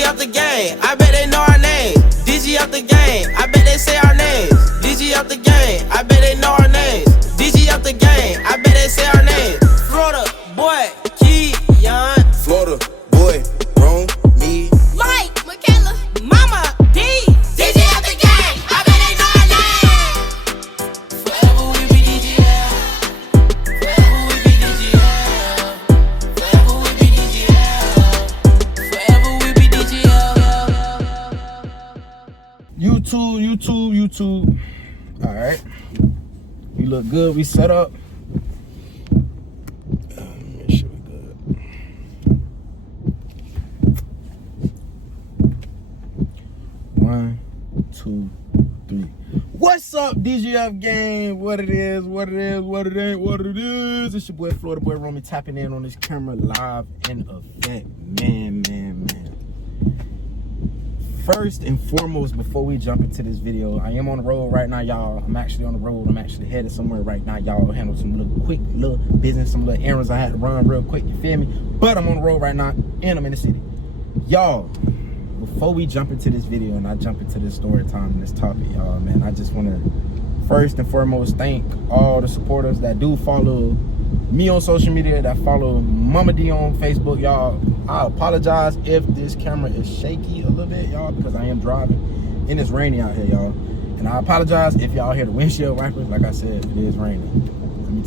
DG up the game, I bet they know our names. DG up the game, I bet they say our names. DG up the game, I bet they know our names. DG up the game, I bet they say our names. Florida boy, Keon. Florida boy, Romme, Mike, Michaela, Mama, D. DG up the game, I bet they know our name. Forever we be DGL. Forever we be DGL. Forever we be DGL. Forever we be DGL. YouTube. All right. We look good. We set up. Make sure we good. 1, 2, 3. What's up, DGF gang? What it is, what it is, what it ain't, what it is. It's your boy Florida boy Romme tapping in on this camera live in effect. Man. First and foremost, before we jump into this video, I am on the road right now, y'all. I'm actually on the road. I'm actually headed somewhere right now, y'all. Handle some quick business, some little errands I had to run real quick, you feel me? But I'm on the road right now, and I'm in the city. Y'all, before we jump into this video and I jump into this story time and this topic, y'all, man, I just want to first and foremost thank all the supporters that do follow me on social media, that follow Mama D on Facebook, y'all. I apologize if this camera is shaky a little bit, y'all, because I am driving and it's rainy out here, y'all. And I apologize if y'all hear the windshield wipers. Like I said, it is raining. Let me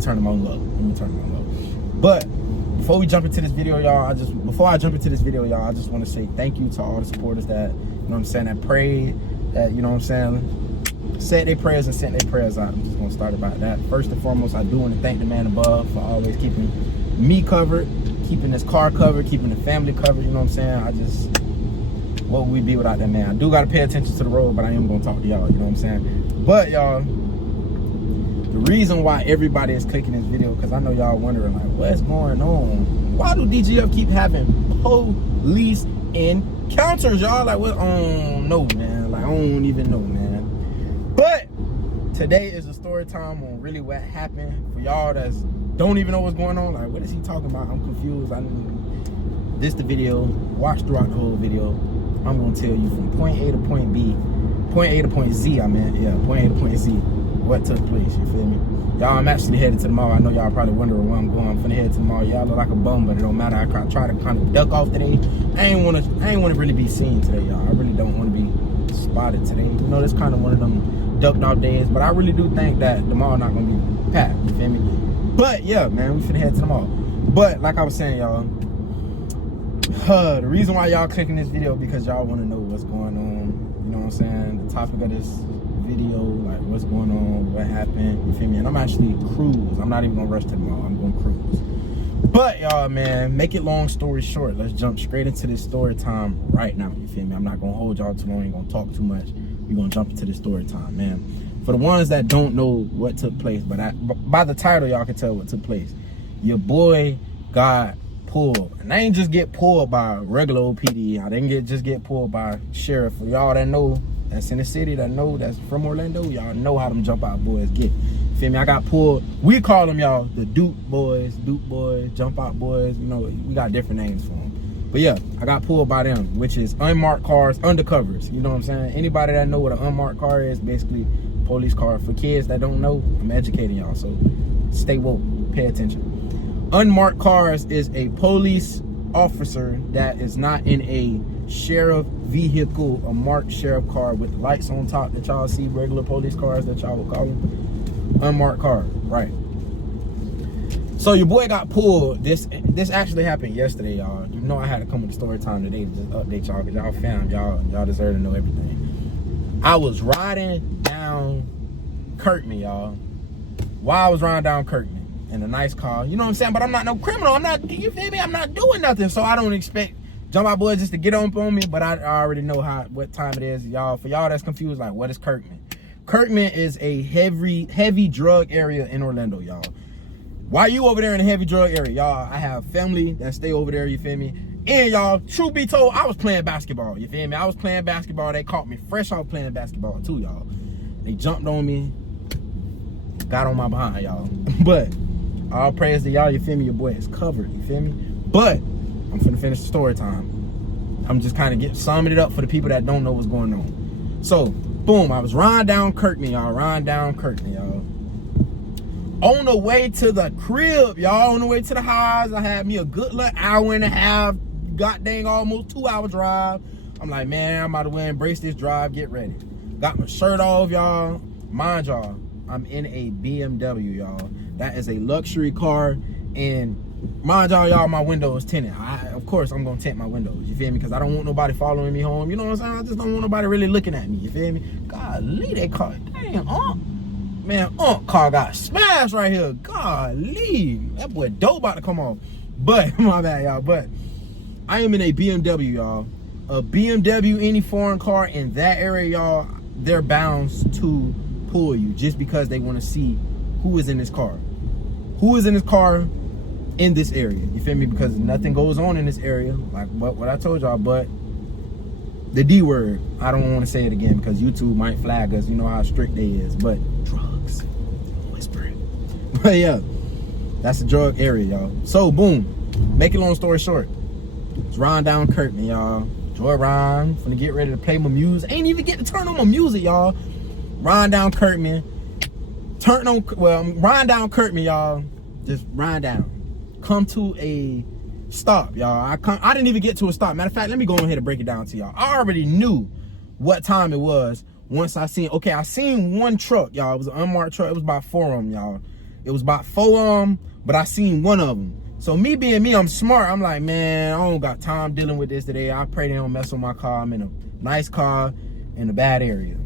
turn them on low. But before we jump into this video, y'all, I just want to say thank you to all the supporters that, you know what I'm saying, that prayed, that, you know what I'm saying, said their prayers and sent their prayers out. I'm just gonna start about that. First and foremost, I do want to thank the man above for always keeping me covered, keeping this car covered, keeping the family covered, you know what I'm saying? What would we be without that man? I do gotta pay attention to the road, but I am gonna talk to y'all, you know what I'm saying? But y'all, the reason why everybody is clicking this video, because I know y'all wondering, like, what's going on? Why do DGF keep having police encounters, y'all? Like, what? I don't know, man. Like, I don't even know, man. But today is a story time on really what happened. For y'all that don't even know what's going on, like, what is he talking about? I'm confused. This the video. Watch throughout the whole video. I'm gonna tell you from point A to point B, point A to point Z. I meant, yeah, point A to point Z. What took place? You feel me? Y'all, I'm actually headed to the mall. I know y'all probably wondering where I'm going. I'm finna head to the mall. Y'all look like a bum, but it don't matter. I try to kind of duck off today. I ain't wanna really be seen today, y'all. I really don't want to be spotted today. You know, this kind of one of them ducked off days, but I really do think that the mall not gonna be packed, you feel me? But yeah, man, we finna head to the mall. But like I was saying, y'all, the reason why y'all clicking this video, because y'all want to know what's going on, you know what I'm saying? The topic of this video, like what's going on, what happened, you feel me? And I'm actually cruise. I'm not even gonna rush to the mall. I'm gonna cruise. But y'all, man, make it long story short, let's jump straight into this story time right now, you feel me? I'm not gonna hold y'all too long, ain't gonna talk too much. We're gonna jump into this story time, man. For the ones that don't know what took place, but by the title, y'all can tell what took place. Your boy got pulled. And I ain't just get pulled by regular OPD. I didn't just get pulled by sheriff. For y'all that know, that's in the city, that know, that's from Orlando, y'all know how them jump out boys get. Feel me? I got pulled. We call them, y'all, the Duke boys, jump out boys. You know, we got different names for them. But yeah, I got pulled by them, which is unmarked cars, undercovers. You know what I'm saying? Anybody that know what an unmarked car is, basically police car. For kids that don't know, I'm educating y'all, so stay woke, pay attention. Unmarked cars is a police officer that is not in a sheriff vehicle, a marked sheriff car with lights on top that y'all see, regular police cars that y'all would call them. Unmarked car, right? So your boy got pulled. This actually happened yesterday, y'all. You know I had to come with the story time today to just update y'all, because y'all found y'all deserve to know everything. I was riding down Kirkman, y'all. While I was riding down Kirkman in a nice car, you know what I'm saying? But I'm not no criminal. I'm not, you feel me? I'm not doing nothing. So I don't expect jump out boys just to get on me, but I already know what time it is, y'all. For y'all that's confused, like, what is Kirkman? Kirkman is a heavy drug area in Orlando, y'all. Why you over there in a heavy drug area, y'all? I have family that stay over there, you feel me? And y'all, truth be told, I was playing basketball, you feel me? I was playing basketball. They caught me fresh out playing basketball too, y'all. They jumped on me, got on my behind, y'all. But all praise to y'all, you feel me? Your boy is covered, you feel me? But I'm finna finish the story time. I'm just kind of summing it up for the people that don't know what's going on. So, boom, I was riding down Kirkman, y'all. On the way to the crib, y'all, on the way to the house, I had me a good little hour and a half, god dang, almost 2 hour drive. I'm like, man, I'm about to embrace this drive, get ready. Got my shirt off, y'all. Mind y'all, I'm in a BMW, y'all. That is a luxury car, and mind y'all, my window is tinted. Of course, I'm gonna tint my windows, you feel me? Because I don't want nobody following me home, you know what I'm saying? I just don't want nobody really looking at me, you feel me? Golly, that car, damn, man, car got smashed right here. Golly, that boy dope about to come off. But, my bad, y'all, but I am in a BMW, y'all. A BMW, any foreign car in that area, y'all, they're bound to pull you just because they want to see who is in this car. Who is in this car in this area, you feel me? Because nothing goes on in this area, like what I told y'all, but the D word, I don't want to say it again because YouTube might flag us, you know how strict they is, but drugs, whisper it. But yeah, that's the drug area, y'all. So boom, make it long story short, it's riding down Kirkman, y'all. Joy Rhyme, finna get ready to play my music. Ain't even get to turn on my music, y'all. Riding down Kirkman, riding down Kirkman, y'all. Just riding down. Come to a stop, y'all. I didn't even get to a stop. Matter of fact, let me go ahead and break it down to y'all. I already knew what time it was once I seen one truck, y'all. It was an unmarked truck. It was about 4 of them, y'all. It was about 4 of them, but I seen one of them. So me being me, I'm smart. I'm like, man, I don't got time dealing with this today. I pray they don't mess with my car. I'm in a nice car in a bad area.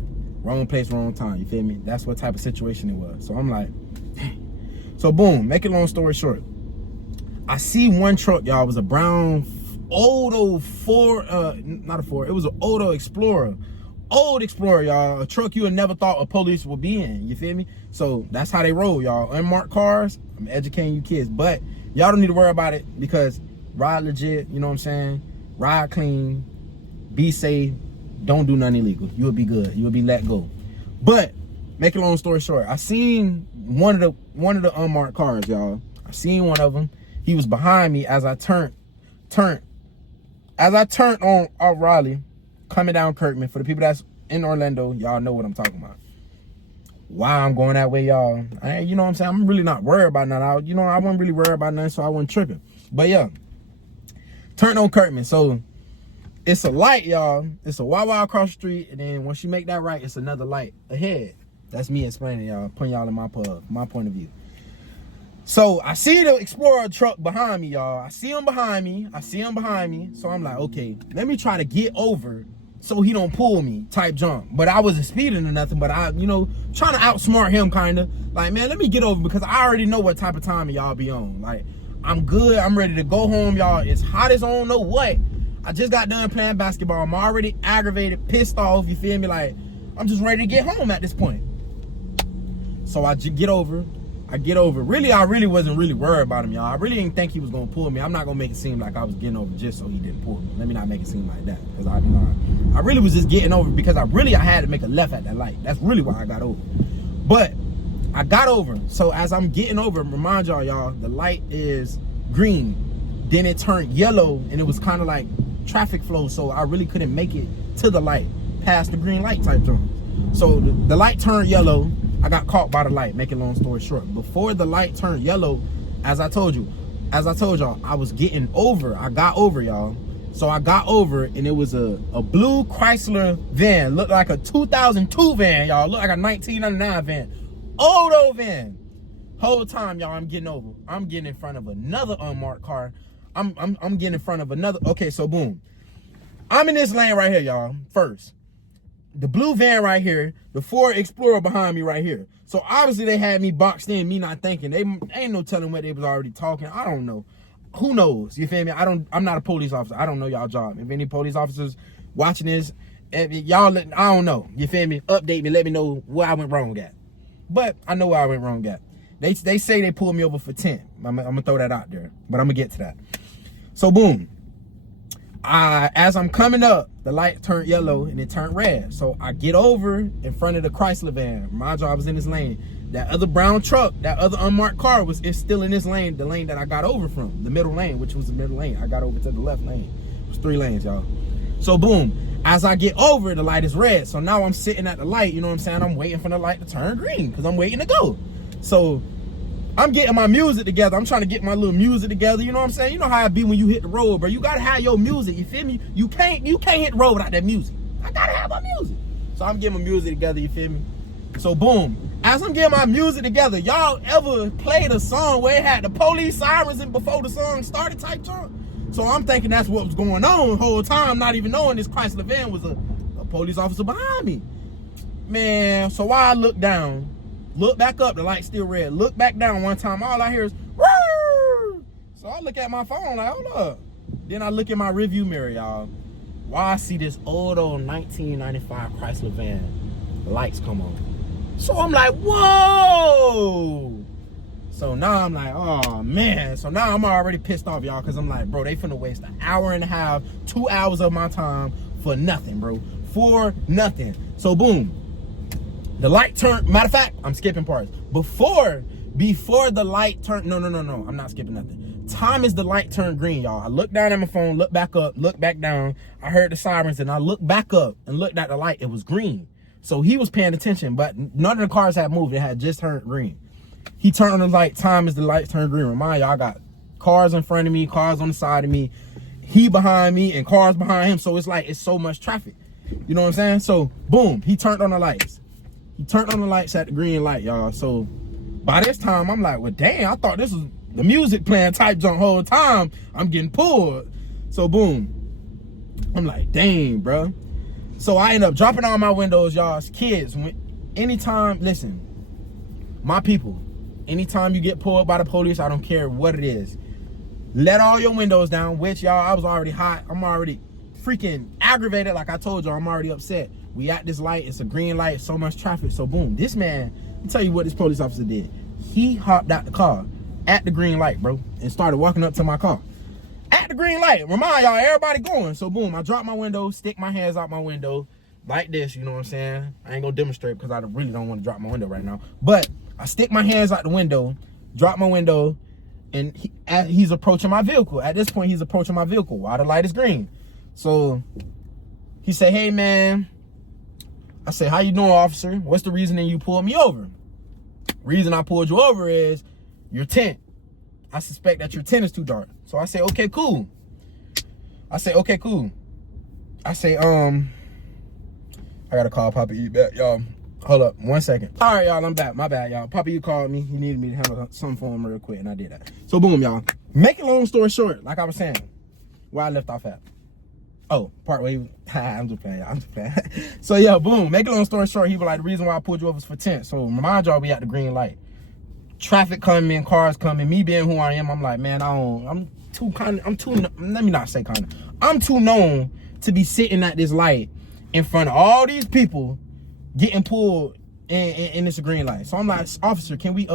Wrong place, wrong time, you feel me? That's what type of situation it was. So I'm like, dang. So boom, make it long story short. I see one truck, y'all. It was a brown, old Ford, not a Ford. It was an old Explorer. Old Explorer, y'all. A truck you would never thought a police would be in, you feel me? So that's how they roll, y'all. Unmarked cars, I'm educating you kids. But y'all don't need to worry about it because ride legit, you know what I'm saying? Ride clean, be safe, don't do nothing illegal. You'll be good. You'll be let go. But make a long story short, I seen one of the unmarked cars, y'all. I seen one of them. He was behind me as I turned on Raleigh, coming down Kirkman. For the people that's in Orlando, y'all know what I'm talking about. Why I'm going that way, y'all, you know what I'm saying? I'm really not worried about nothing. I wasn't really worried about nothing, so I wasn't tripping. But yeah, turned on Kirkman. So it's a light, y'all. It's a Wawa across the street, and then once you make that right, it's another light ahead. That's me explaining, y'all, putting y'all in my point of view. So I see the Explorer truck behind me, y'all. I see him behind me. So I'm like, okay, let me try to get over so he don't pull me type jump. But I wasn't speeding or nothing, but I, trying to outsmart him kind of. Like, man, let me get over because I already know what type of timing y'all be on. Like, I'm good. I'm ready to go home, y'all. It's hot as I don't know what. I just got done playing basketball. I'm already aggravated, pissed off, you feel me? Like, I'm just ready to get home at this point. So I get over. Really, I really wasn't really worried about him, y'all. I really didn't think he was gonna pull me. I'm not gonna make it seem like I was getting over just so he didn't pull me. Let me not make it seem like that. Because I really was just getting over because I had to make a left at that light. That's really why I got over. But I got over. So as I'm getting over, remind y'all, the light is green. Then it turned yellow and it was kind of like traffic flow. So I really couldn't make it to the light past the green light type zone. So the light turned yellow. I got caught by the light, make it long story short. Before the light turned yellow, as I told y'all, I was getting over. I got over, y'all. So I got over, and it was a blue Chrysler van. Looked like a 2002 van, y'all. Looked like a 1999 van. Old van. Whole time, y'all, I'm getting over. I'm getting in front of another unmarked car. I'm getting in front of another. Okay, so boom. I'm in this lane right here, y'all, first. The blue van right here, the Ford Explorer behind me right here. So obviously they had me boxed in, me not thinking. They ain't no telling what they was already talking. I don't know. Who knows? You feel me? I'm not a police officer. I don't know y'all job. If any police officers watching this, y'all, I don't know. You feel me? Update me, let me know where I went wrong at. But I know where I went wrong at. They say they pulled me over for 10. I'm gonna throw that out there, but I'm gonna get to that. So boom. As I'm coming up, the light turned yellow and it turned red. So I get over in front of the Chrysler van. My job was in this lane. That other brown truck, that other unmarked car is still in this lane, the lane that I got over from, the middle lane, which was the middle lane. I got over to the left lane. It was 3 lanes, y'all. So boom, as I get over, the light is red. So now I'm sitting at the light, you know what I'm saying? I'm waiting for the light to turn green because I'm waiting to go. So I'm getting my music together. I'm trying to get my little music together, you know what I'm saying? You know how it be when you hit the road, bro. You gotta have your music, you feel me? You can't hit the road without that music. I gotta have my music. So I'm getting my music together, you feel me? So boom, as I'm getting my music together, y'all ever played a song where it had the police sirens and before the song started type jump? So I'm thinking that's what was going on the whole time, not even knowing this Chrysler van was a police officer behind me. Man, so while I look down, look back up, the light's still red. Look back down one time, all I hear is, woo! So I look at my phone like, hold up. Then I look in my review mirror, y'all. Why I see this old 1995 Chrysler van, the lights come on. So I'm like, whoa! So now I'm like, oh man. So now I'm already pissed off, y'all, because I'm like, bro, they finna waste an hour and a half, 2 hours of my time for nothing, bro. For nothing. So boom, the light turned, matter of fact, I'm skipping parts. Before the light turned, no, I'm not skipping nothing. Time is the light turned green, y'all. I looked down at my phone, looked back up, looked back down. I heard the sirens and I looked back up and looked at the light. It was green. So he was paying attention, but none of the cars had moved. It had just turned green. He turned on the light. Time as the light turned green. Remind y'all, I got cars in front of me, cars on the side of me, he behind me, and cars behind him. So it's like, it's so much traffic. You know what I'm saying? So boom, he turned on the lights. He turned on the lights at the green light, y'all. So by this time, I'm like, well, damn, I thought this was the music playing type jump whole time. I'm getting pulled. So boom, I'm like, dang, bro. So I end up dropping all my windows, y'all. Kids, anytime, listen, my people, anytime you get pulled by the police, I don't care what it is, let all your windows down, which, y'all, I was already hot. I'm already freaking aggravated. Like I told y'all, I'm already upset. We at this light, it's a green light, so much traffic. So boom, this man, let me tell you what this police officer did. He hopped out the car at the green light, bro, and started walking up to my car. At the green light, remind y'all, everybody going. So boom, I drop my window, stick my hands out my window like this, you know what I'm saying? I ain't gonna demonstrate because I really don't want to drop my window right now. But I stick my hands out the window, drop my window, and he's approaching my vehicle. At this point, he's approaching my vehicle while the light is green. So he said, hey man. I said, how you doing, officer? What's the reason you pulled me over? Reason I pulled you over is your tint. I suspect that your tint is too dark. So I say, okay, cool. I say, okay, cool. I say, I gotta call Papa E back, y'all. Hold up, 1 second. All right, y'all, I'm back. My bad, y'all. Papa E called me. He needed me to handle something for him real quick, and I did that. So boom, y'all. Make a long story short, like I was saying, where I left off at. Oh, part way. I'm just playing, y'all. I'm just playing. So yeah, boom. Make a long story short, he was like, the reason why I pulled you over is for tint. So remind y'all, we at the green light. Traffic coming, cars coming. Me being who I am, I'm like, man, I'm too known to be sitting at this light in front of all these people getting pulled in this green light. So I'm like, officer, can we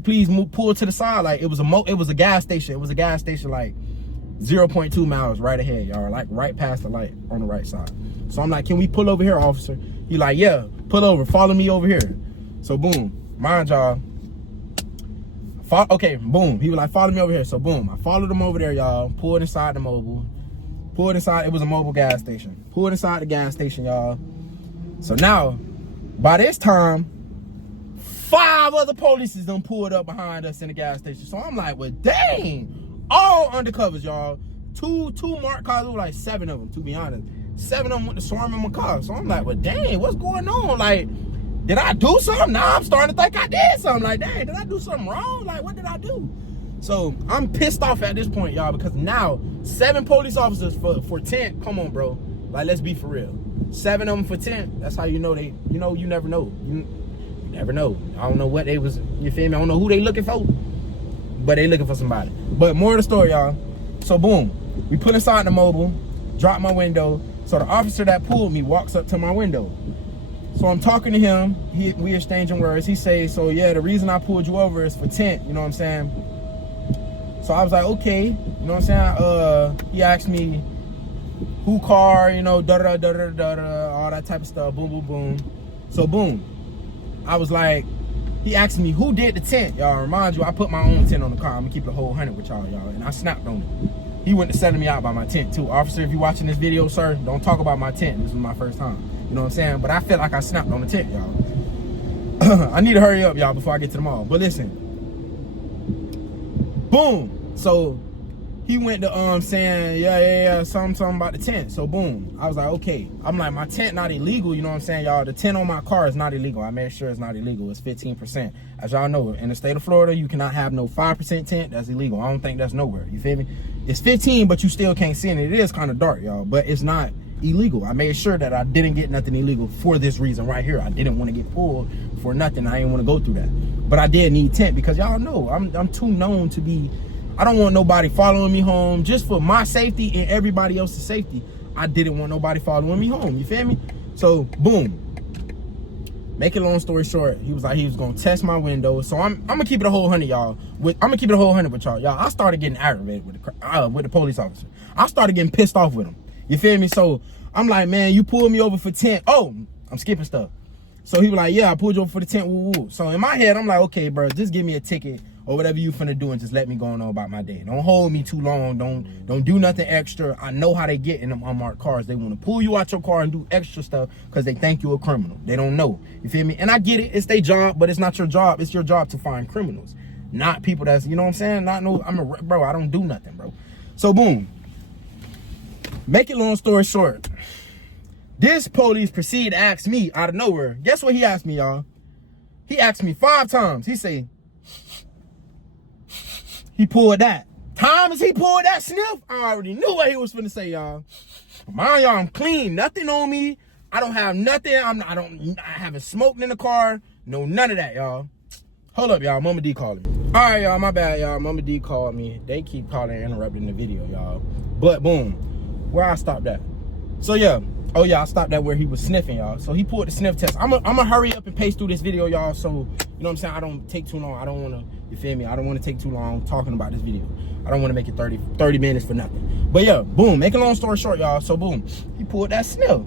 please pull to the side? Like it was a gas station. It was a gas station like 0.2 miles right ahead, y'all, like right past the light on the right side. So I'm like, can we pull over here, officer? He like, yeah, pull over, follow me over here. So boom, mind y'all, okay, boom, he was like, follow me over here. So boom, I followed him over there, y'all, pulled inside the mobile, pulled inside, it was a mobile gas station, pulled inside the gas station, y'all. So now, by this time, 5 other police done pulled up behind us in the gas station. So I'm like, well, dang. All undercovers, y'all. Two marked cars, there were like 7 of them, to be honest. 7 of them went to swarm in my car. So I'm like, well, dang, what's going on? Like, did I do something? Now I'm starting to think I did something. Like, dang, did I do something wrong? Like, what did I do? So I'm pissed off at this point, y'all, because now 7 police officers for tint. Come on, bro. Like, let's be for real. 7 of them for tint. That's how you know you never know. You never know. I don't know what they was, you feel me? I don't know who they looking for, but they looking for somebody. But more of the story, y'all. So boom, we put inside the mobile, drop my window. So the officer that pulled me walks up to my window. So I'm talking to him, we exchanging words. He says, so yeah, the reason I pulled you over is for tint, you know what I'm saying? So I was like, okay, you know what I'm saying? He asked me who car, you know, da-da-da-da-da-da, all that type of stuff, boom, boom, boom. So boom, I was like, he asked me who did the tint, y'all. Remind you, I put my own tint on the car. I'm gonna keep the whole 100 with y'all, and I snapped on it. he went to selling me out by my tent too. Officer, if you're watching this video, sir, don't talk about my tent. This was my first time. You know what I'm saying? But I feel like I snapped on the tent, y'all. I need to hurry up, y'all, before I get to the mall. But listen. Boom. So he went to saying, yeah, something about the tent. So boom. I was like, okay. I'm like, my tent not illegal, you know what I'm saying, y'all? The tent on my car is not illegal. I made sure it's not illegal. It's 15%. As y'all know, in the state of Florida, you cannot have no 5% tent. That's illegal. I don't think that's nowhere. You feel me? It's 15, but you still can't see it. It is kind of dark, y'all, but it's not illegal. I made sure that I didn't get nothing illegal for this reason right here. I didn't want to get pulled for nothing. I didn't want to go through that. But I did need tent because y'all know I'm too known to be. I don't want nobody following me home just for my safety and everybody else's safety. I didn't want nobody following me home. You feel me? So boom. Make it long story short, he was like he was gonna test my window. So I'm gonna keep it a whole 100, y'all. I'm gonna keep it a whole 100 with y'all. Y'all, I started getting aggravated with the police officer. I started getting pissed off with him. You feel me? So I'm like, man, you pulled me over for 10. Oh, I'm skipping stuff. So he was like, yeah, I pulled you over for the 10. Woo, woo. So in my head, I'm like, okay, bro, just give me a ticket or whatever you finna do and just let me go on about my day. Don't hold me too long. Don't do nothing extra. I know how they get in them unmarked cars. They want to pull you out your car and do extra stuff because they think you're a criminal. They don't know. You feel me? And I get it. It's their job, but it's not your job. It's your job to find criminals, not people that's, you know what I'm saying? Bro, I don't do nothing, bro. So boom. Make it long story short. This police proceeded to ask me out of nowhere. Guess what he asked me, y'all? He asked me 5 times. He said, he pulled that. Time as he pulled that sniff, I already knew what he was finna say, y'all. Mind y'all, I'm clean. Nothing on me. I don't have nothing. I haven't smoked in the car. No, none of that, y'all. Hold up, y'all. Mama D calling me. All right, y'all. My bad, y'all. Mama D called me. They keep calling and interrupting the video, y'all. But boom, where I stopped at. So yeah. Oh yeah, I stopped at where he was sniffing, y'all. So he pulled the sniff test. I'm gonna hurry up and pace through this video, y'all. So, you know what I'm saying? I don't take too long. I don't wanna, you feel me? I don't wanna take too long talking about this video. I don't wanna make it 30 minutes for nothing. But yeah, boom, make a long story short, y'all. So boom, he pulled that sniff.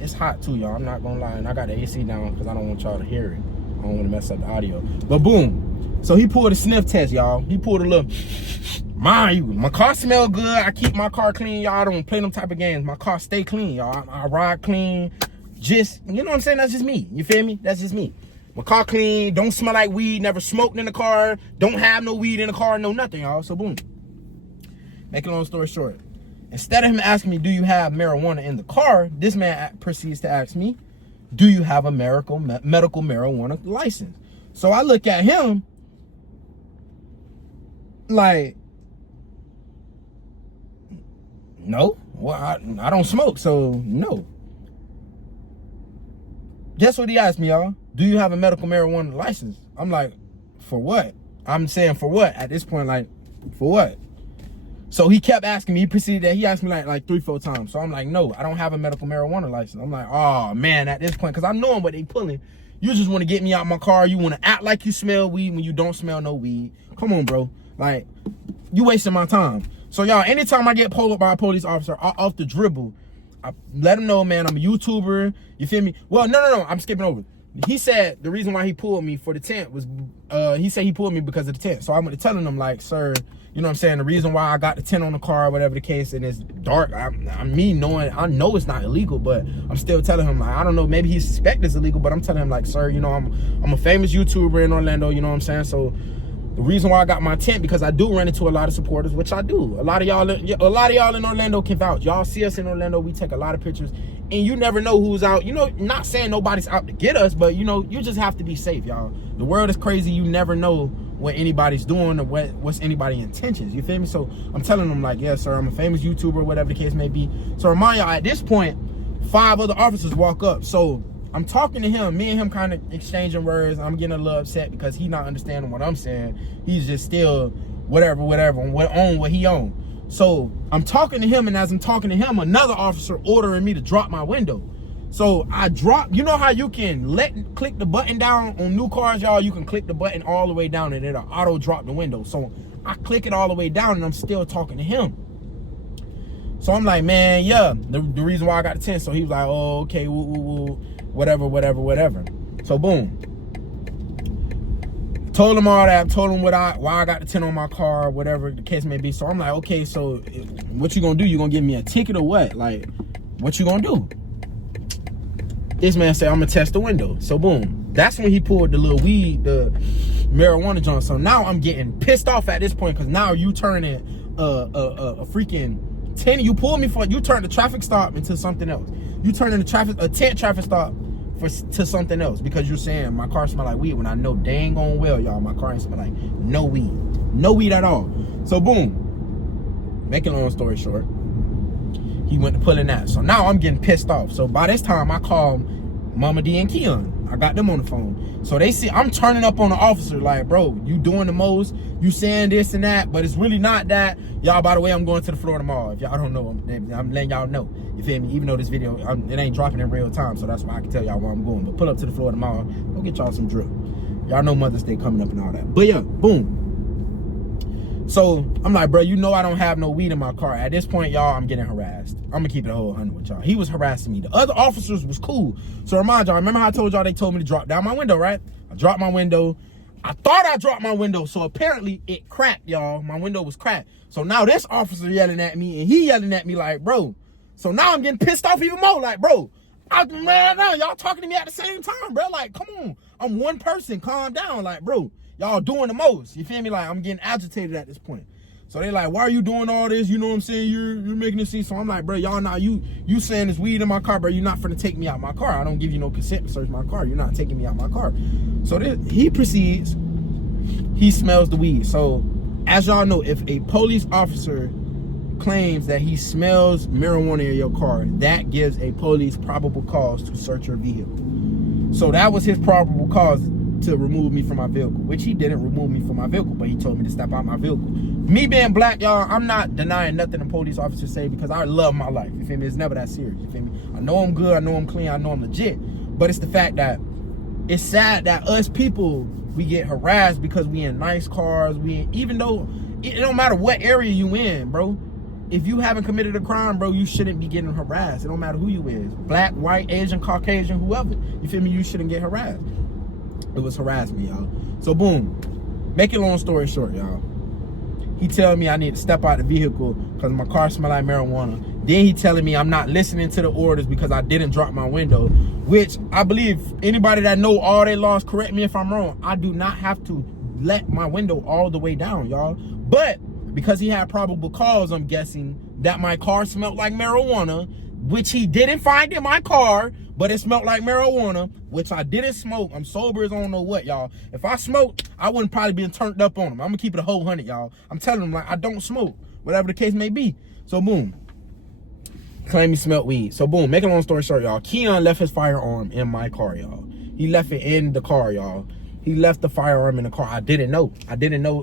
It's hot too, y'all. I'm not gonna lie. And I got the AC down because I don't want y'all to hear it. I don't wanna mess up the audio. But boom, so he pulled a sniff test, y'all. He pulled a little, mind you, my car smell good. I keep my car clean, y'all. I don't play them type of games. My car stay clean, y'all. I ride clean. Just, you know what I'm saying? That's just me. You feel me? That's just me. My car clean. Don't smell like weed. Never smoked in the car. Don't have no weed in the car. No nothing, y'all. So boom. Make a long story short. Instead of him asking me, do you have marijuana in the car? This man proceeds to ask me, do you have a medical marijuana license? So I look at him like, no, well, I don't smoke, so no. Guess what he asked me, y'all? Do you have a medical marijuana license? I'm like, for what? I'm saying for what? At this point, like, for what? So he kept asking me. He asked me like 3-4 times. So I'm like, no, I don't have a medical marijuana license. I'm like, oh man, at this point, because I know what they pulling. You just want to get me out my car. You want to act like you smell weed when you don't smell no weed. Come on, bro. Like, you wasting my time. So y'all, anytime I get pulled up by a police officer off the dribble, I let him know, man, I'm a YouTuber. You feel me? Well, no, I'm skipping over. He said the reason why he pulled me for the tent was, he said he pulled me because of the tent. So I went to telling him, like, sir, you know what I'm saying? The reason why I got the tent on the car, whatever the case, and it's dark, I know it's not illegal, but I'm still telling him, like, I don't know, maybe he suspects it's illegal, but I'm telling him, like, sir, you know, I'm a famous YouTuber in Orlando, you know what I'm saying? So the reason why I got my tent, because I do run into a lot of supporters, which I do. A lot of y'all in Orlando can vouch. Y'all see us in Orlando, we take a lot of pictures, and you never know who's out. You know, not saying nobody's out to get us, but you know, you just have to be safe, y'all. The world is crazy. You never know what anybody's doing or what's anybody's intentions. You feel me? So I'm telling them, like, yeah, sir, I'm a famous YouTuber, whatever the case may be. So remind y'all, at this point, 5 other officers walk up. So I'm talking to him, me and him kind of exchanging words. I'm getting a little upset because he's not understanding what I'm saying. He's just still whatever, on what he on. So I'm talking to him, and as I'm talking to him, another officer ordering me to drop my window. So I drop, you know how you can click the button down on new cars, y'all? You can click the button all the way down and it'll auto drop the window. So I click it all the way down and I'm still talking to him. So I'm like, man, yeah, the reason why I got the tent. So he was like, oh, okay, woo, whatever. So boom. Told him all that. Told him why I got the 10 on my car, whatever the case may be. So I'm like, okay, so what you gonna do? You gonna give me a ticket or what? Like, what you gonna do? This man said, I'm gonna test the window. So boom. That's when he pulled the little weed, the marijuana joint. So now I'm getting pissed off at this point, because now you turning a freaking 10. You pulled me for, you turned the traffic stop into something else. You turning a 10 traffic stop to something else, because you're saying my car smell like weed, when I know dang on well, y'all, my car ain't smell like no weed at all. So boom, making a long story short, he went to pulling that. So now I'm getting pissed off. So by this time I called Mama D and Keon. I got them on the phone. So they see I'm turning up on the officer like, bro, you doing the most, you saying this and that, but it's really not that. Y'all, by the way, I'm going to the Florida Mall. If y'all don't know, I'm letting y'all know. You feel me? Even though this video, it ain't dropping in real time, so that's why I can tell y'all where I'm going. But pull up to the Florida Mall, go get y'all some drip. Y'all know Mother's Day coming up and all that. But yeah, boom. So I'm like, bro, you know I don't have no weed in my car. At this point, y'all, I'm getting harassed. I'm gonna keep it a whole 100 with y'all. He was harassing me. The other officers was cool. So remind y'all, remember how I told y'all they told me to drop down my window, right? I dropped my window. I thought I dropped my window, so apparently it cracked, y'all. My window was cracked. So now this officer yelling at me, and he yelling at me like, bro. So now I'm getting pissed off even more, like, bro, man, y'all talking to me at the same time, bro. Like, come on, I'm one person, calm down, like, bro, y'all doing the most. You feel me? Like, I'm getting agitated at this point. So they like, why are you doing all this? You know what I'm saying? You're making it seem. So I'm like, bro, y'all now you saying there's weed in my car, bro. You're not finna take me out my car. I don't give you no consent to search my car. You're not taking me out my car. So he proceeds. He smells the weed. So as y'all know, if a police officer claims that he smells marijuana in your car, that gives a police probable cause to search your vehicle. So that was his probable cause to remove me from my vehicle, which he didn't remove me from my vehicle, but he told me to step out my vehicle. Me being black, y'all, I'm not denying nothing the police officers say, because I love my life. You feel me? It's never that serious. You feel me? I know I'm good. I know I'm clean. I know I'm legit. But it's the fact that it's sad that us people, we get harassed because we in nice cars. Even though it don't matter what area you in, bro. If you haven't committed a crime, bro, you shouldn't be getting harassed. It don't matter who you is. Black, white, Asian, Caucasian, whoever. You feel me? You shouldn't get harassed. It was harassment, y'all. So boom, make it long story short, y'all. He telling me I need to step out the vehicle because my car smell like marijuana. Then he telling me I'm not listening to the orders because I didn't drop my window, which I believe anybody that know all their laws, correct me if I'm wrong, I do not have to let my window all the way down, y'all. But because he had probable cause, I'm guessing that my car smelled like marijuana, which he didn't find in my car, but it smelled like marijuana, which I didn't smoke. I'm sober as I don't know what, y'all. If I smoked, I wouldn't probably be turned up on him. I'm gonna keep it a whole 100, y'all. I'm telling him, like, I don't smoke, whatever the case may be. So boom, claim he smelled weed. So boom, make a long story short, y'all, Keon left his firearm in my car, y'all. He left it in the car, y'all. He left the firearm in the car. I didn't know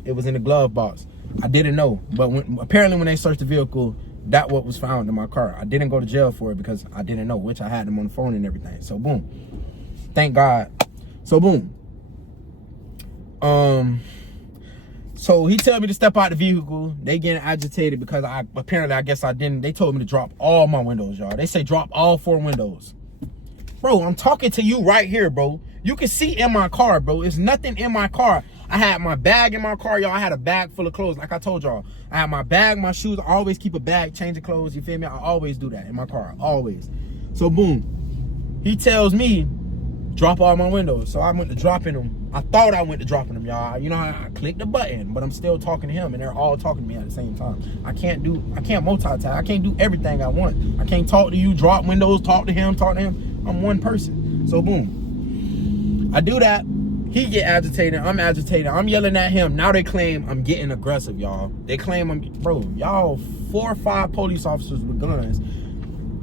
it was in the glove box. I didn't know, but apparently when they searched the vehicle, that what was found in my car. I didn't go to jail for it because I didn't know, which I had them on the phone and everything. So boom, thank God. So boom, so he told me to step out the vehicle. They getting agitated because I guess I didn't. They told me to drop all my windows, y'all. They say drop all 4 windows. Bro, I'm talking to you right here, bro. You can see in my car, bro. There's nothing in my car. I had my bag in my car, y'all. I had a bag full of clothes. Like I told y'all, I had my bag, my shoes. I always keep a bag, changing clothes. You feel me? I always do that in my car, always. So boom, he tells me, drop all my windows. So I went to dropping them. I thought I went to dropping them, y'all. You know, I clicked the button, but I'm still talking to him, and they're all talking to me at the same time. I can't multitask. I can't do everything I want. I can't talk to you, drop windows, talk to him. I'm one person. So boom, I do that. He get agitated, I'm agitated, I'm yelling at him. Now they claim I'm getting aggressive, y'all. They claim bro, y'all 4 or 5 police officers with guns.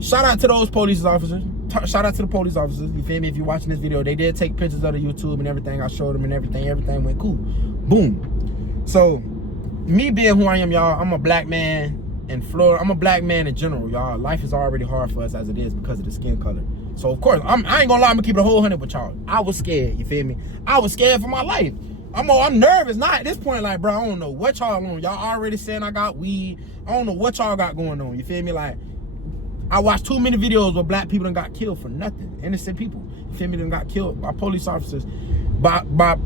Shout out to those police officers. Shout out to the police officers, you feel me? If you're watching this video, they did take pictures of the YouTube and everything. I showed them and everything went cool. Boom. So, me being who I am, y'all, I'm a black man in Florida. I'm a black man in general, y'all. Life is already hard for us as it is because of the skin color. So of course, I ain't gonna lie, I'm gonna keep it a whole 100 with y'all. I was scared, you feel me? I was scared for my life. I'm nervous. Not at this point, like, bro, I don't know what y'all on. Y'all already saying I got weed. I don't know what y'all got going on, you feel me? Like, I watched too many videos where black people done got killed for nothing. Innocent people, you feel me, done got killed by police officers. by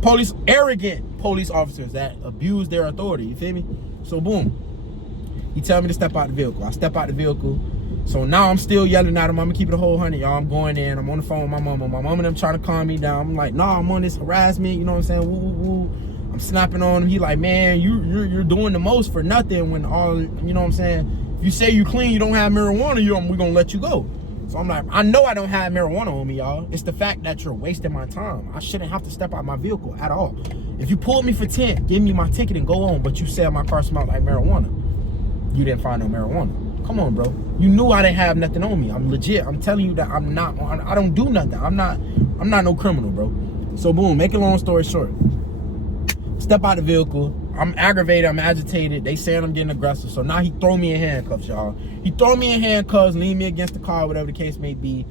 arrogant police officers that abuse their authority. You feel me? So boom, he tell me to step out the vehicle. I step out the vehicle. So now I'm still yelling at him. I'm gonna keep it a whole 100, y'all. I'm going in. I'm on the phone with my mama. My mama and them trying to calm me down. I'm like, nah, I'm on this harassment. You know what I'm saying? Woo, woo, woo. I'm snapping on him. He like, man, you're doing the most for nothing. When all, you know what I'm saying? If you say you clean, you don't have marijuana, we gonna let you go. So I'm like, I know I don't have marijuana on me, y'all. It's the fact that you're wasting my time. I shouldn't have to step out my vehicle at all. If you pulled me for 10, give me my ticket and go on. But you said my car smelled like marijuana. You didn't find no marijuana. Come on, bro. You knew I didn't have nothing on me. I'm legit. I'm telling you that I'm not. I don't do nothing. I'm not no criminal, bro. So boom. Make a long story short. Step out the vehicle. I'm aggravated. I'm agitated. They saying I'm getting aggressive. So now he throw me in handcuffs, y'all. He throw me in handcuffs, lean me against the car, whatever the case may be.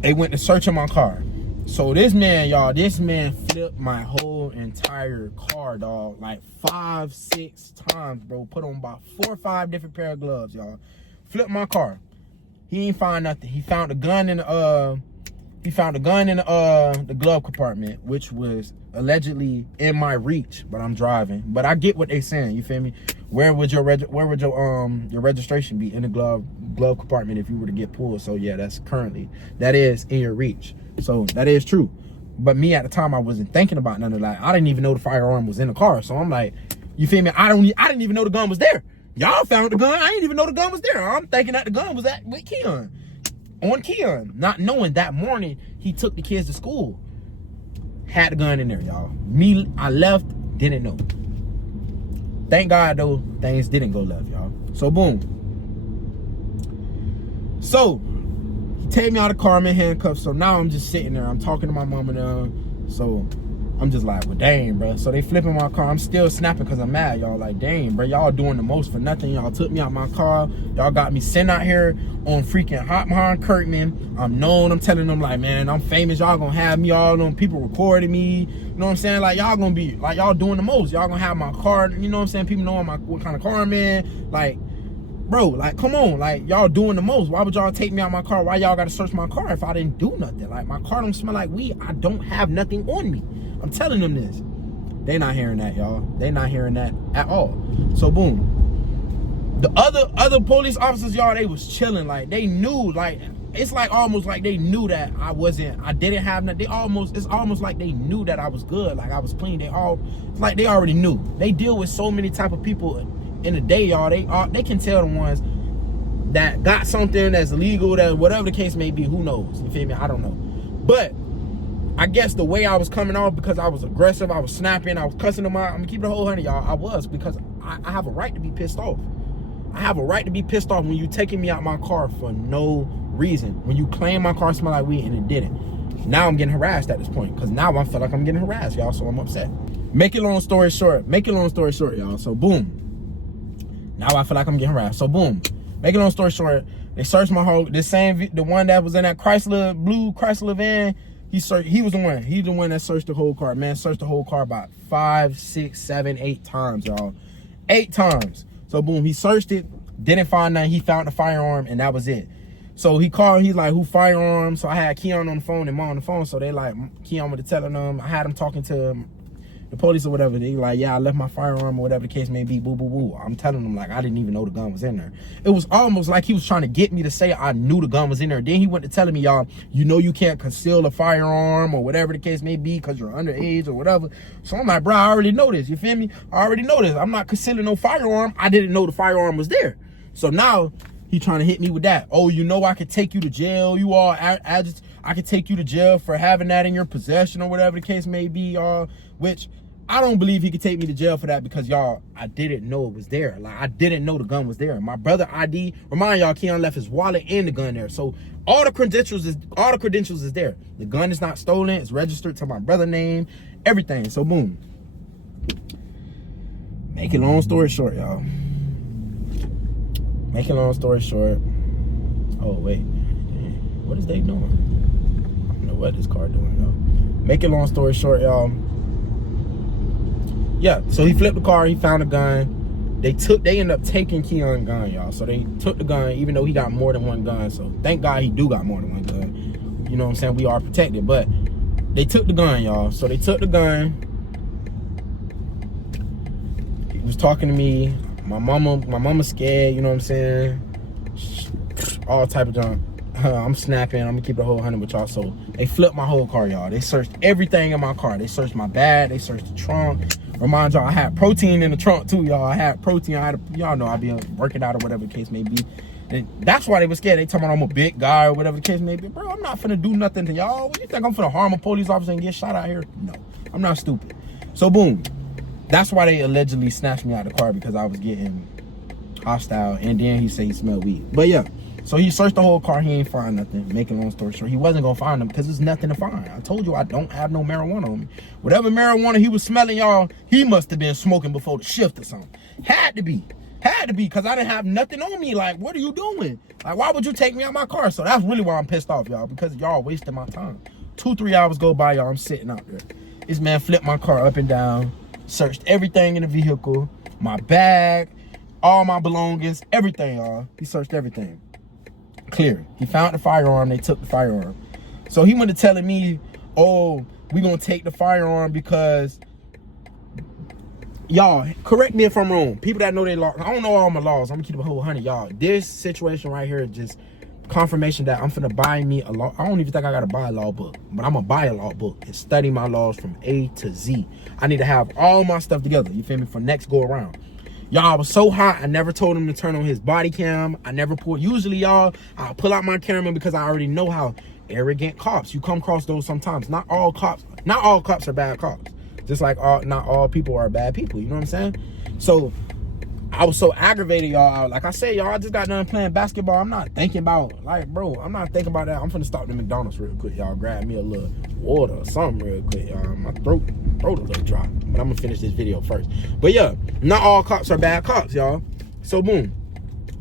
They went to searching my car. So this man, y'all, flipped my whole entire car, dog, like 5-6 times, bro. Put on about 4 or 5 different pair of gloves, y'all. Flipped my car. He ain't find nothing. He found a gun in the glove compartment, which was allegedly in my reach, but I'm driving. But I get what they saying. You feel me? Where would your registration be? In the glove compartment if you were to get pulled. So yeah, that is in your reach. So that is true. But me at the time, I wasn't thinking about none of that. I didn't even know the firearm was in the car. So I'm like, you feel me? I didn't even know the gun was there. Y'all found the gun. I didn't even know the gun was there. I'm thinking that the gun was with Keon. On Keon. Not knowing that morning he took the kids to school. Had the gun in there, y'all. Me, I left, didn't know. Thank God, though, things didn't go left, y'all. So, boom. So, he take me out of the car, I'm in handcuffs. So now I'm just sitting there. I'm talking to my mom and them. So, I'm just like, well, dang, bro. So they flipping my car. I'm still snapping because I'm mad, y'all. Like, dang, bro, y'all doing the most for nothing. Y'all took me out my car. Y'all got me sent out here on freaking Hot Behind Kirkman. I'm known. I'm telling them, like, man, I'm famous. Y'all gonna have me all on people recording me. You know what I'm saying? Like, y'all gonna be, like, y'all doing the most. Y'all gonna have my car. You know what I'm saying? People knowing what kind of car I'm in. Like, bro, like, come on. Like, y'all doing the most. Why would y'all take me out my car? Why y'all gotta search my car if I didn't do nothing? Like, my car don't smell like weed. I don't have nothing on me. I'm telling them this. They not hearing that, y'all. They not hearing that at all. So The other police officers, y'all, they was chilling. Like, they knew, like, it's like almost like they knew that I didn't have nothing. It's almost like they knew that I was good, like I was clean. It's like they already knew. They deal with so many type of people in the day, y'all. They can tell the ones that got something that's illegal, that whatever the case may be, who knows? You feel me? I don't know. But I guess the way I was coming off, because I was aggressive, I was snapping, I was cussing them out. I'm gonna keep it a whole 100, y'all. I was, because I have a right to be pissed off. I have a right to be pissed off when you taking me out my car for no reason. When you claim my car smelled like weed and it didn't. Now I'm getting harassed at this point, because now I feel like I'm getting harassed, y'all, so I'm upset. Make it long story short, y'all. So boom. Now I feel like I'm getting harassed. So boom. Make it long story short, they searched my whole, the one that was in that blue Chrysler van, he's the one that searched the whole car. Man, searched the whole car about 5, 6, 7, 8 times, y'all. 8 times. So boom, he searched it, didn't find nothing. He found the firearm, and that was it. So he called, he's like, who firearm? So I had Keon on the phone and Mom on the phone. So they like, Keon was telling them, I had him talking to the police or whatever. They like, yeah, I left my firearm or whatever the case may be, boo, boo, boo. I'm telling them, like, I didn't even know the gun was in there. It was almost like he was trying to get me to say I knew the gun was in there. Then he went to telling me, y'all, you know you can't conceal a firearm or whatever the case may be because you're underage or whatever. So I'm like, bro, I already know this. You feel me? I already know this. I'm not concealing no firearm. I didn't know the firearm was there. So now he trying to hit me with that. Oh, you know I could take you to jail. You all, I could take you to jail for having that in your possession or whatever the case may be, y'all, which I don't believe he could take me to jail for that, because y'all, I didn't know it was there. Like, I didn't know the gun was there. My brother ID, remind y'all, Keon left his wallet and the gun there. So all the credentials is there. The gun is not stolen. It's registered to my brother's name, everything. So boom. Make it long story short, y'all. Make it long story short. Oh wait, what is they doing? I don't know what this car doing, y'all. Make it long story short, y'all. Yeah, so he flipped the car, he found a gun. They ended up taking Keon's gun, y'all. So they took the gun, even though he got more than one gun. So thank God he do got more than one gun. You know what I'm saying? We are protected. But they took the gun, y'all. So they took the gun. He was talking to me. My mama scared, you know what I'm saying? All type of junk. I'm snapping. I'm gonna keep the whole 100 with y'all. So they flipped my whole car, y'all. They searched everything in my car. They searched my bag. They searched the trunk. Remind y'all, I had protein in the trunk too, y'all. I had protein. Y'all know I be working out or whatever the case may be. And that's why they were scared. They talking about I'm a big guy or whatever the case may be. Bro, I'm not finna do nothing to y'all. What you think I'm finna harm a police officer and get shot out here? No, I'm not stupid. So boom. That's why they allegedly snatched me out of the car, because I was getting hostile. And then he said he smelled weed. But yeah. So he searched the whole car. He ain't find nothing. Making a long story short, he wasn't gonna find them because there's nothing to find. I told you I don't have no marijuana on me. Whatever marijuana he was smelling, y'all, he must have been smoking before the shift or something. Had to be, because I didn't have nothing on me. Like, what are you doing? Like, why would you take me out my car? So that's really why I'm pissed off, y'all, because y'all wasting my time. 2-3 hours go by, y'all. I'm sitting out there. This man flipped my car up and down, searched everything in the vehicle, my bag, all my belongings, everything, y'all. He searched everything. Clear. He found the firearm. They took the firearm. So he went to telling me, oh, we gonna take the firearm because, y'all, correct me if I'm wrong. People that know their laws, I don't know all my laws. I'm gonna keep it a whole 100, y'all. This situation right here is just confirmation that I'm finna buy me a law. I don't even think I gotta buy a law book, but I'm gonna buy a law book and study my laws from A to Z. I need to have all my stuff together, you feel me, for next go around. Y'all, I was so hot, I never told him to turn on his body cam. I never pulled. Usually, y'all, I'll pull out my camera because I already know how arrogant cops. You come across those sometimes. Not all cops are bad cops. Just like not all people are bad people. You know what I'm saying? So I was so aggravated, y'all. Like I said, y'all, I just got done playing basketball. I'm not thinking about, like, bro, I'm not thinking about that. I'm finna stop the McDonald's real quick, y'all. Grab me a little water or something real quick, y'all. My throat a little dry. But I'm gonna finish this video first. But yeah, not all cops are bad cops, y'all. So boom.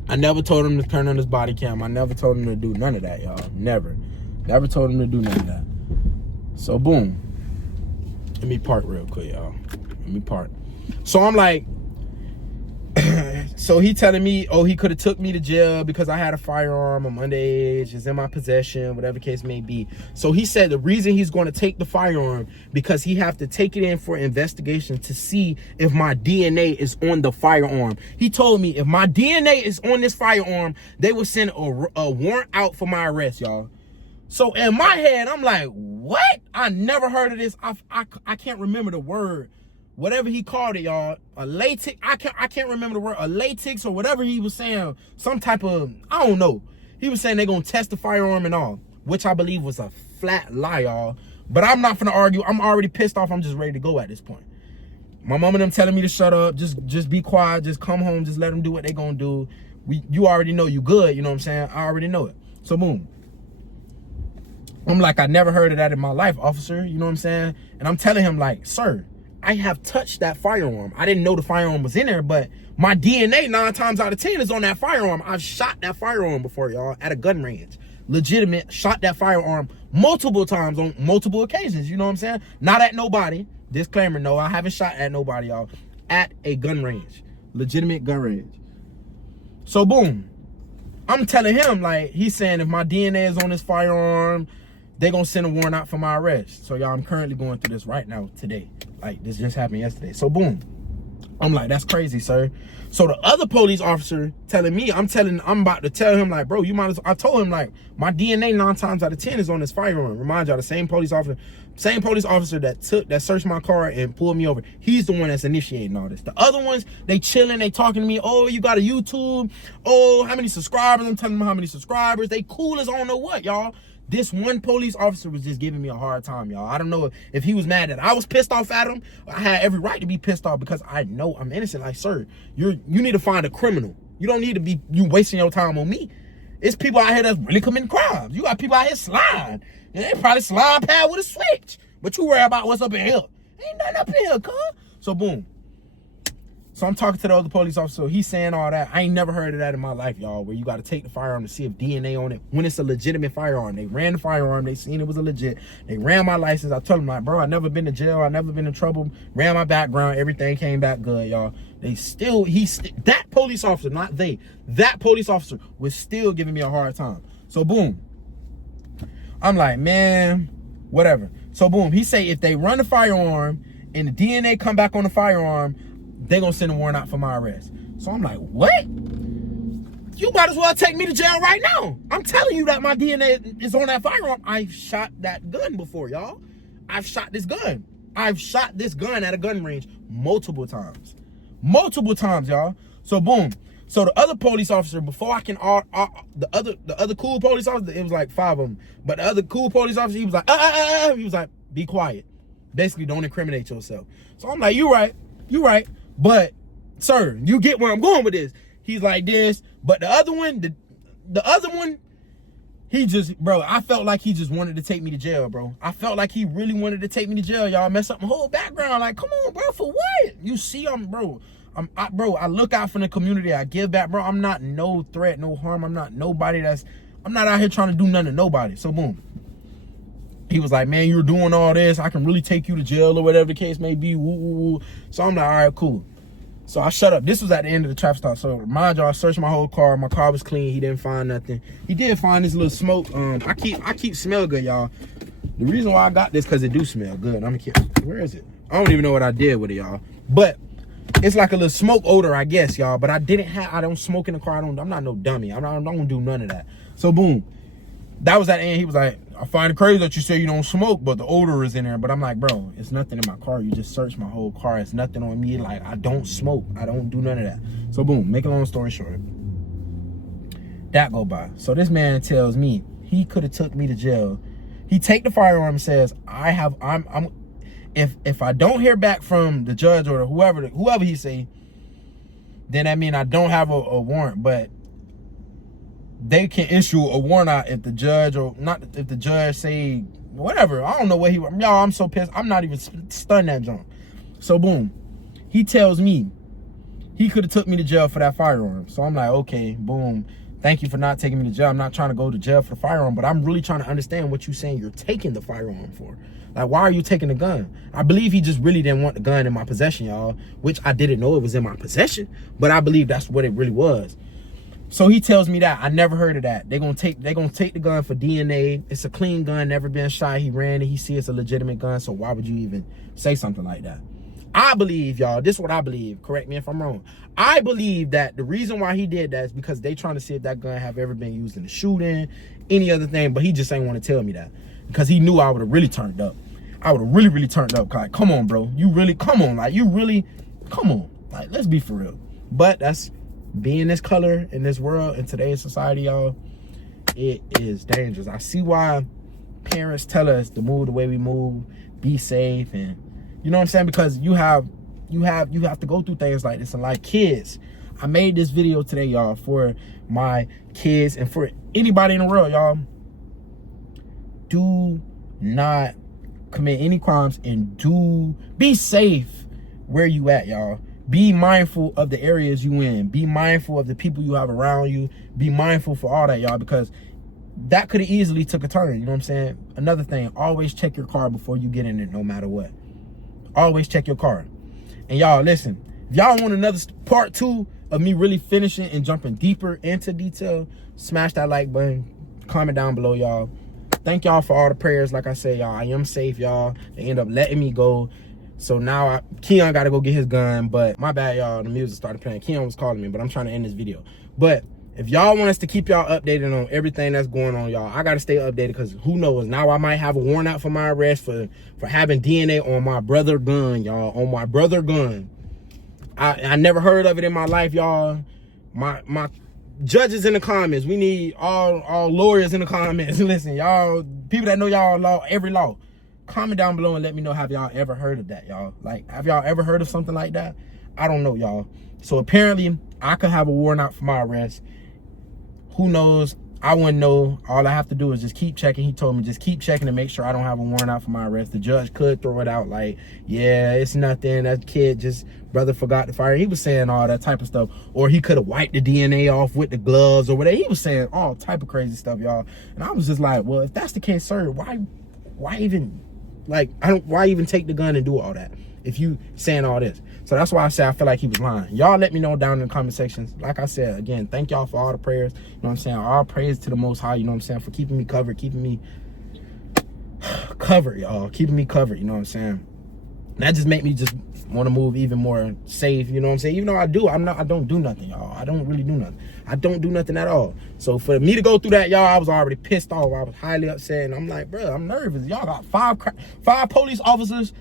I never told him to turn on his body cam. I never told him to do none of that, y'all. Never told him to do none of that. So boom. Let me park real quick, y'all. Let me park. So I'm like, so he telling me, oh, he could have took me to jail because I had a firearm. I'm underage. It's in my possession, whatever the case may be. So he said the reason he's going to take the firearm because he have to take it in for investigation to see if my DNA is on the firearm. He told me if my DNA is on this firearm, they will send a warrant out for my arrest, y'all. So in my head, I'm like, what? I never heard of this. I can't remember the word. Whatever he called it, y'all, a latex, I can't remember the word, a latex or whatever he was saying, some type of, I don't know. He was saying they're going to test the firearm and all, which I believe was a flat lie, y'all. But I'm not finna argue. I'm already pissed off. I'm just ready to go at this point. My mom and them telling me to shut up, just be quiet, just come home, just let them do what they gonna do. You already know you good, you know what I'm saying? I already know it. So boom. I'm like, I never heard of that in my life, officer, you know what I'm saying? And I'm telling him like, sir, I have touched that firearm. I didn't know the firearm was in there, but my DNA 9 times out of 10 is on that firearm. I've shot that firearm before, y'all, at a gun range. Legitimate, shot that firearm multiple times on multiple occasions, you know what I'm saying? Not at nobody. Disclaimer, no, I haven't shot at nobody, y'all. At a gun range. Legitimate gun range. So boom. I'm telling him, like, he's saying if my DNA is on this firearm, they're gonna send a warrant out for my arrest. So y'all, I'm currently going through this right now, today. Like, this just happened yesterday. So boom. I'm like, that's crazy, sir. So the other police officer telling me, I'm about to tell him, like, bro, you might as well. I told him, like, my DNA 9 times out of 10 is on this firearm. Remind y'all, the same police officer that searched my car and pulled me over. He's the one that's initiating all this. The other ones, they chilling, they talking to me. Oh, you got a YouTube. Oh, how many subscribers? I'm telling them how many subscribers. They cool as I don't know what, y'all. This one police officer was just giving me a hard time, y'all. I don't know if he was mad that I was pissed off at him. I had every right to be pissed off because I know I'm innocent. Like, sir, you need to find a criminal. You don't need to be wasting your time on me. It's people out here that's really committing crimes. You got people out here sliding. And they probably slide past with a switch. But you worry about what's up in here. Ain't nothing up in here, cuz. So boom. So I'm talking to the other police officer. He's saying all that. I ain't never heard of that in my life, y'all, where you got to take the firearm to see if DNA on it when it's a legitimate firearm. They ran the firearm. They seen it was a legit. They ran my license. I told them, like, bro, I never been to jail. I never been in trouble. Ran my background. Everything came back good, y'all. That police officer, not they, that police officer was still giving me a hard time. So boom. I'm like, man, whatever. So boom, he say if they run the firearm and the DNA come back on the firearm, they gonna send a warrant out for my arrest. So I'm like, what? You might as well take me to jail right now. I'm telling you that my DNA is on that firearm. I've shot that gun before, y'all. I've shot this gun. I've shot this gun at a gun range multiple times. Multiple times, y'all. So boom. So the other police officer, before I can, the other cool police officer, it was like 5 of them. But the other cool police officer, he was like, he was like, be quiet. Basically, don't incriminate yourself. So I'm like, you right. But, sir, you get where I'm going with this. He's like this. But the other one, the other one, he just, bro, I felt like he just wanted to take me to jail, bro. I felt like he really wanted to take me to jail, y'all. Mess up my whole background. Like, come on, bro, for what? You see, bro, I look out for the community. I give back, bro. I'm not no threat, no harm. I'm not nobody I'm not out here trying to do nothing to nobody. So boom. He was like, man, you're doing all this. I can really take you to jail or whatever the case may be. Woo, woo, woo. So I'm like, all right, cool. So I shut up. This was at the end of the traffic stop. So mind y'all, I searched my whole car. My car was clean. He didn't find nothing. He did find this little smoke. I keep smell good, y'all. The reason why I got this, because it do smell good. I'm gonna keep, where is it? I don't even know what I did with it, y'all. But it's like a little smoke odor, I guess, y'all. But I don't smoke in the car. I'm not no dummy. I don't do none of that. So boom. That was at the end. He was like, I find it crazy that you say you don't smoke, but the odor is in there. But I'm like, bro, it's nothing in my car. You just searched my whole car. It's nothing on me. Like, I don't smoke. I don't do none of that. So boom, make a long story short. That go by. So this man tells me he could have took me to jail. He take the firearm and says, if I don't hear back from the judge or whoever he say, then that mean I don't have a warrant. But they can issue a warrant out if the judge if the judge say whatever. I don't know what y'all, I'm so pissed. I'm not even stunned that junk. So boom, he tells me he could have took me to jail for that firearm. So I'm like, okay, boom. Thank you for not taking me to jail. I'm not trying to go to jail for the firearm, but I'm really trying to understand what you're saying you're taking the firearm for. Like, why are you taking the gun? I believe he just really didn't want the gun in my possession, y'all, which I didn't know it was in my possession, but I believe that's what it really was. So he tells me that. I never heard of that. They're gonna take the gun for DNA. It's a clean gun, never been shot. He ran it. He see it's a legitimate gun. So why would you even say something like that? I believe, y'all, this is what I believe. Correct me if I'm wrong. I believe that the reason why he did that is because they trying to see if that gun have ever been used in a shooting, any other thing. But he just ain't want to tell me that because he knew I would have really turned up. I would have really, really turned up. Like, come on, bro. You really, come on. Like, you really, come on. Like, let's be for real. But that's being this color in this world, in today's society, y'all, it is dangerous. I see why parents tell us to move the way we move, be safe, and you know what I'm saying? Because you have to go through things like this. And like kids, I made this video today, y'all, for my kids and for anybody in the world, y'all. Do not commit any crimes and be safe where you at, y'all. Be mindful of the areas you in. Be mindful of the people you have around you. Be mindful for all that, y'all, because that could have easily took a turn. You know what I'm saying? Another thing, always check your car before you get in it, no matter what. Always check your car. And y'all, listen, if y'all want another part 2 of me really finishing and jumping deeper into detail, smash that like button, comment down below, y'all. Thank y'all for all the prayers. Like I said, y'all, I am safe, y'all. They end up letting me go. So now Keon got to go get his gun. But my bad, y'all. The music started playing. Keon was calling me, but I'm trying to end this video. But if y'all want us to keep y'all updated on everything that's going on, y'all, I got to stay updated because who knows? Now I might have a warrant out for my arrest for having DNA on my brother gun, y'all. On my brother gun. I never heard of it in my life, y'all. My judges in the comments. We need all lawyers in the comments. Listen, y'all, people that know y'all law, every law. Comment down below and let me know, have y'all ever heard of that, y'all? Like, have y'all ever heard of something like that? I don't know, y'all. So apparently, I could have a warrant out for my arrest. Who knows? I wouldn't know. All I have to do is just keep checking. He told me just keep checking to make sure I don't have a warrant out for my arrest. The judge could throw it out like, yeah, it's nothing. That kid just, brother forgot to fire. He was saying all that type of stuff. Or he could have wiped the DNA off with the gloves or whatever. He was saying all type of crazy stuff, y'all. And I was just like, well, if that's the case, sir, why even, like, why even take the gun and do all that if you saying all this? So that's why I say I feel like he was lying. Y'all let me know down in the comment sections. Like I said, again, thank y'all for all the prayers. You know what I'm saying? All praise to the Most High, you know what I'm saying, for keeping me covered, keeping me covered, y'all. Keeping me covered, you know what I'm saying? And that just make me just want to move even more safe, you know what I'm saying? Even though I don't do nothing, y'all. I don't really do nothing. I don't do nothing at all. So for me to go through that, y'all, I was already pissed off. I was highly upset, and I'm like, bro, I'm nervous. Y'all got five police officers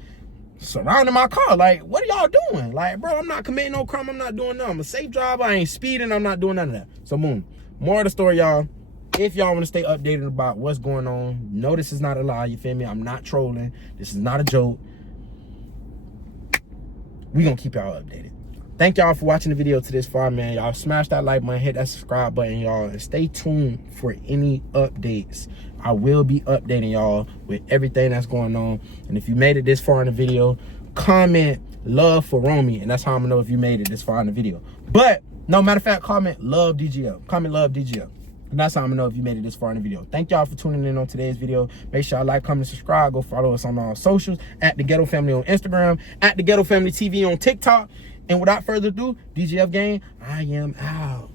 surrounding my car. Like, what are y'all doing? Like, bro, I'm not committing no crime. I'm not doing nothing. I'm a safe driver. I ain't speeding. I'm not doing none of that. So boom. More of the story, y'all. If y'all want to stay updated about what's going on, no, this is not a lie, you feel me? I'm not trolling. This is not a joke. We gonna keep y'all updated. Thank y'all for watching the video to this far, man. Y'all smash that like button, hit that subscribe button, y'all, and stay tuned for any updates. I will be updating y'all with everything that's going on. And if you made it this far in the video, comment love for Romme, and that's how I'm gonna know if you made it this far in the video. But no, matter of fact, comment love DGL. Comment love DGL. And that's how I'm gonna know if you made it this far in the video. Thank y'all for tuning in on today's video. Make sure y'all like, comment, subscribe. Go follow us on all socials at The Ghetto Family on Instagram, at The Ghetto Family TV on TikTok. And without further ado, DGF gang, I am out.